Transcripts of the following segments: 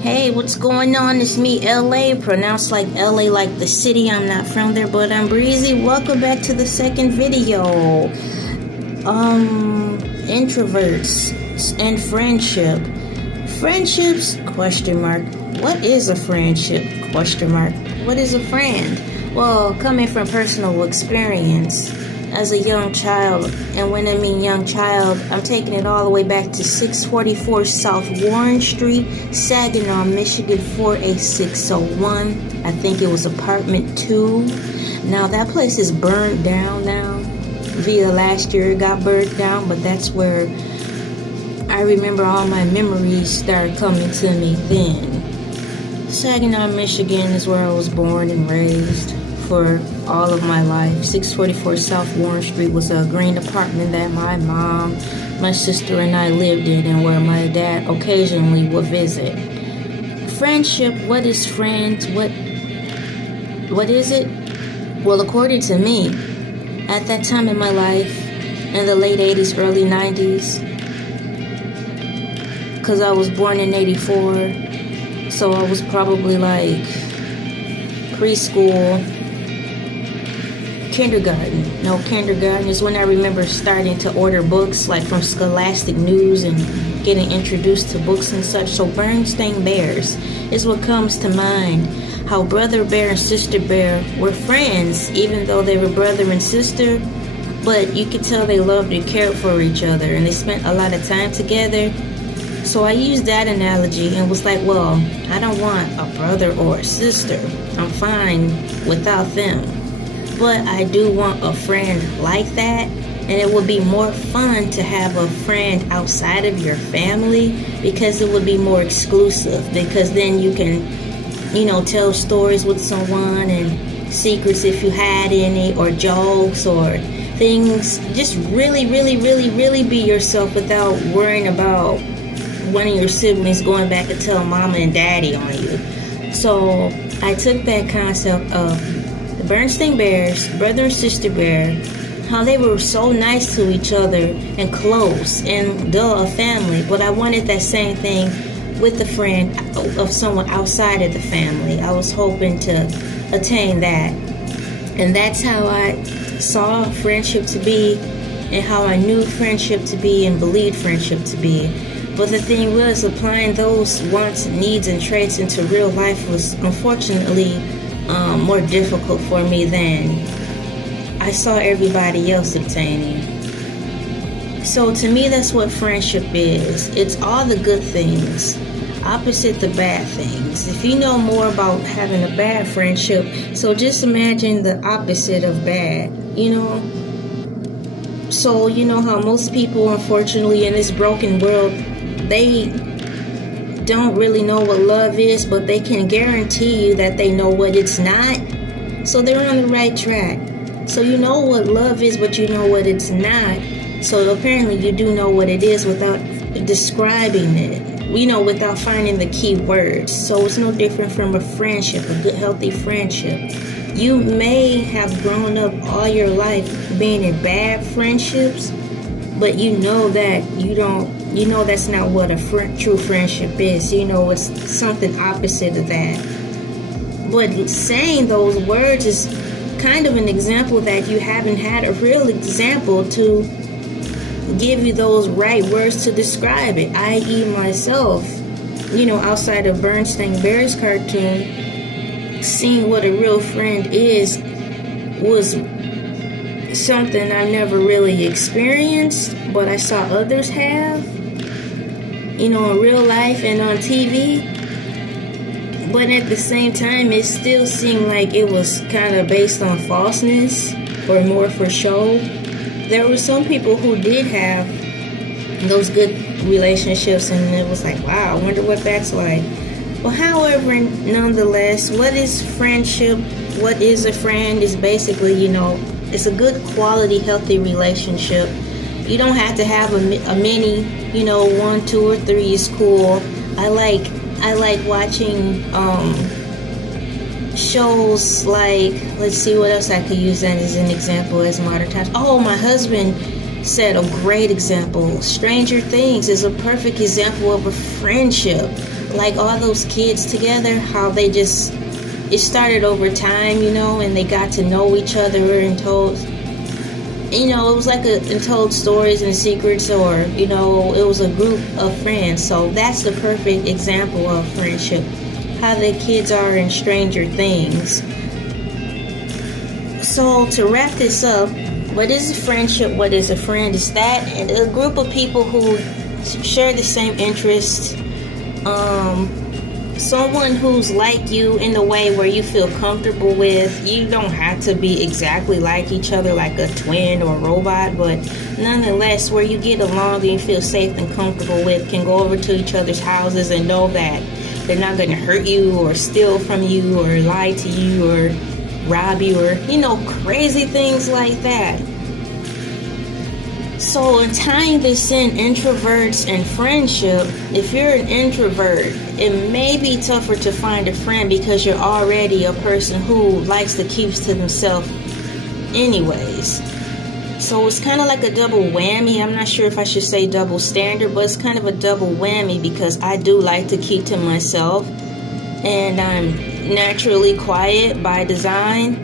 Hey, what's going on? It's me, Elay, pronounced like LA, like the city. I'm not from there, but I'm breezy. Welcome back to the second video. Introverts and friendship. Friendships? Question mark. What is a friendship? Question mark. What is a friend? Well, coming from personal experience, as a young child, and when I mean young child, I'm taking it all the way back to 644 South Warren Street, Saginaw, Michigan 48601. I think it was apartment 2. Now that place is burned down now. Via last year it got burnt down, but that's where I remember all my memories started coming to me then. Saginaw, Michigan is where I was born and raised for all of my life. 644 South Warren Street was a green apartment that my mom, my sister, and I lived in, and where my dad occasionally would visit. Friendship, what is friends? What is it? Well, according to me, at that time in my life, in the late 80s, early 90s, because I was born in 84, so I was probably like preschool, kindergarten. No, kindergarten is when I remember starting to order books, like from Scholastic News, and getting introduced to books and such. So Bernstein Bears is what comes to mind. How Brother Bear and Sister Bear were friends, even though they were brother and sister, but you could tell they loved and cared for each other, and they spent a lot of time together. So I used that analogy and was like, well, I don't want a brother or a sister. I'm fine without them. But I do want a friend like that, and it would be more fun to have a friend outside of your family, because it would be more exclusive, because then you can, tell stories with someone and secrets if you had any, or jokes or things. Just really, really, really, really be yourself without worrying about one of your siblings going back and tell mama and daddy on you. So I took that concept of the Bernstein Bears, brother and sister bear, how they were so nice to each other and close, and a family, but I wanted that same thing with a friend of someone outside of the family. I was hoping to attain that, and that's how I saw friendship to be, and how I knew friendship to be and believed friendship to be. But the thing was, applying those wants, needs, and traits into real life was unfortunately more difficult for me than I saw everybody else obtaining. So to me, that's what friendship is. It's all the good things, opposite the bad things. If you know more about having a bad friendship, so just imagine the opposite of bad, So you know how most people, unfortunately, in this broken world, they don't really know what love is, but they can guarantee you that they know what it's not. So they're on the right track. So you know what love is, but you know what it's not. So apparently you do know what it is without describing it, without finding the key words. So it's no different from a friendship, a good, healthy friendship. You may have grown up all your life being in bad friendships, but you know that that's not what a true friendship is. It's something opposite of that. But saying those words is kind of an example that you haven't had a real example to give you those right words to describe it, i.e. myself, outside of Bernstein Bears cartoon, seeing what a real friend is was something I never really experienced, but I saw others have, in real life and on TV. But at the same time, it still seemed like it was kind of based on falseness or more for show. There were some people who did have those good relationships, and it was like, wow, I wonder what that's like. Well, however, nonetheless, what is friendship? What is a friend? Is basically, it's a good quality, healthy relationship. You don't have to have a many, 1, 2, or 3 is cool. I like watching shows like, let's see what else I could use that as an example as modern times. Oh, my husband said a great example. Stranger Things is a perfect example of a friendship. like all those kids together, how they just, it started over time, and they got to know each other and told, it was like and told stories and secrets, or, it was a group of friends. So that's the perfect example of friendship, how the kids are in Stranger Things. So to wrap this up, what is a friendship? What is a friend? Is that a group of people who share the same interests, someone who's like you in the way where you feel comfortable with. You don't have to be exactly like each other, like a twin or a robot, but nonetheless, where you get along and you feel safe and comfortable with, can go over to each other's houses and know that they're not going to hurt you or steal from you or lie to you or rob you or, crazy things like that. So in tying this in, introverts and friendship, if you're an introvert, it may be tougher to find a friend because you're already a person who likes to keep to themselves anyways. So it's kind of like a double whammy. I'm not sure if I should say double standard, but it's kind of a double whammy because I do like to keep to myself, and I'm naturally quiet by design.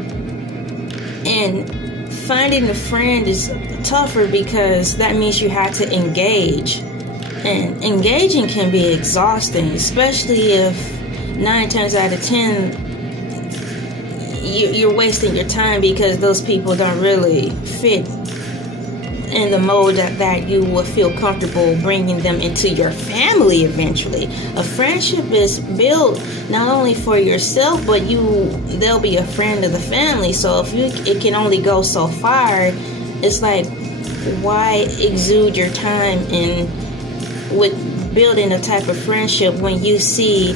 And finding a friend is tougher because that means you have to engage, and engaging can be exhausting, especially if 9 times out of 10 you're wasting your time because those people don't really fit in the mode that you would feel comfortable bringing them into your family eventually. A friendship is built not only for yourself, but they'll be a friend of the family. So if it can only go so far, it's like, why exude your time with building a type of friendship when you see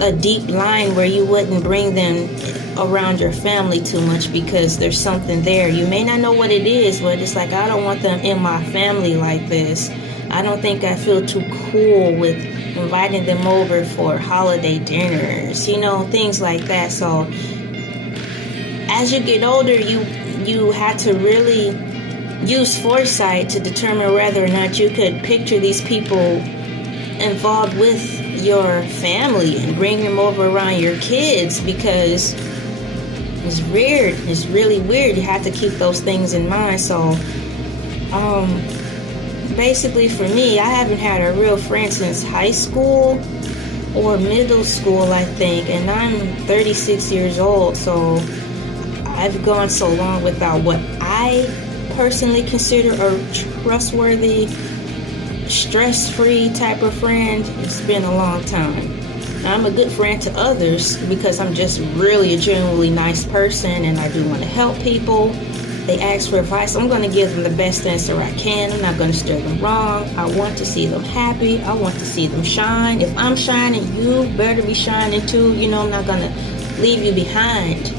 a deep line where you wouldn't bring them around your family too much because there's something there. You may not know what it is, but it's like, I don't want them in my family like this. I don't think I feel too cool with inviting them over for holiday dinners, things like that. So as you get older, you have to really use foresight to determine whether or not you could picture these people involved with your family and bring them over around your kids, because it's weird. It's really weird. You have to keep those things in mind. So basically for me, I haven't had a real friend since high school or middle school, I think, and I'm 36 years old. So I've gone so long without what I personally consider a trustworthy, stress-free type of friend. It's been a long time. I'm a good friend to others because I'm just really a genuinely nice person, and I do want to help people. They ask for advice, I'm going to give them the best answer I can. I'm not going to steer them wrong. I want to see them happy. I want to see them shine. If I'm shining, you better be shining too. I'm not going to leave you behind.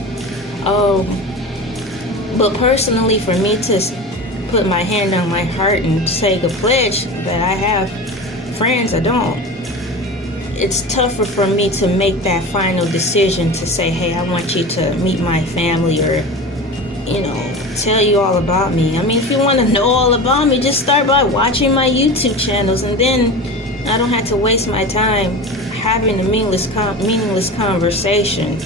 But personally, for me to put my hand on my heart and say the pledge that I have friends, I don't. It's tougher for me to make that final decision to say, hey, I want you to meet my family, or, tell you all about me. I mean, if you want to know all about me, just start by watching my YouTube channels, and then I don't have to waste my time having a meaningless conversation.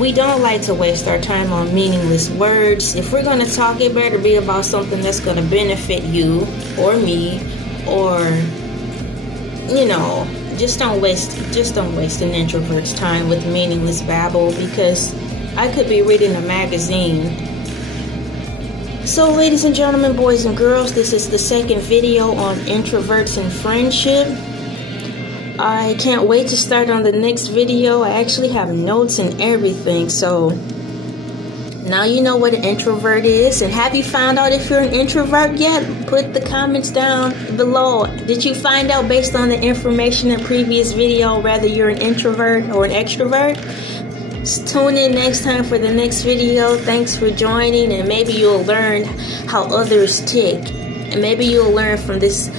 We don't like to waste our time on meaningless words. If we're going to talk, it better be about something that's going to benefit you or me, or, just don't waste an introvert's time with meaningless babble, because I could be reading a magazine. So, ladies and gentlemen, boys and girls, this is the second video on introverts and friendship. I can't wait to start on the next video. I actually have notes and everything, so now you know what an introvert is. And have you found out if you're an introvert yet? Put the comments down below. Did you find out based on the information in the previous video whether you're an introvert or an extrovert? Just tune in next time for the next video. Thanks for joining, and maybe you'll learn how others tick. And maybe you'll learn from this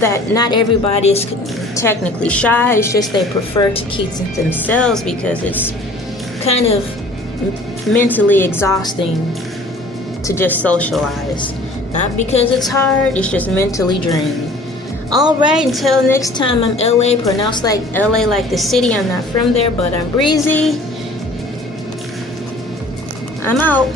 that not everybody is technically shy. It's just they prefer to keep to themselves because it's kind of mentally exhausting to just socialize. Not because it's hard, it's just mentally draining. Alright, until next time, I'm LA, pronounced like LA like the city. I'm not from there, but I'm breezy. I'm out.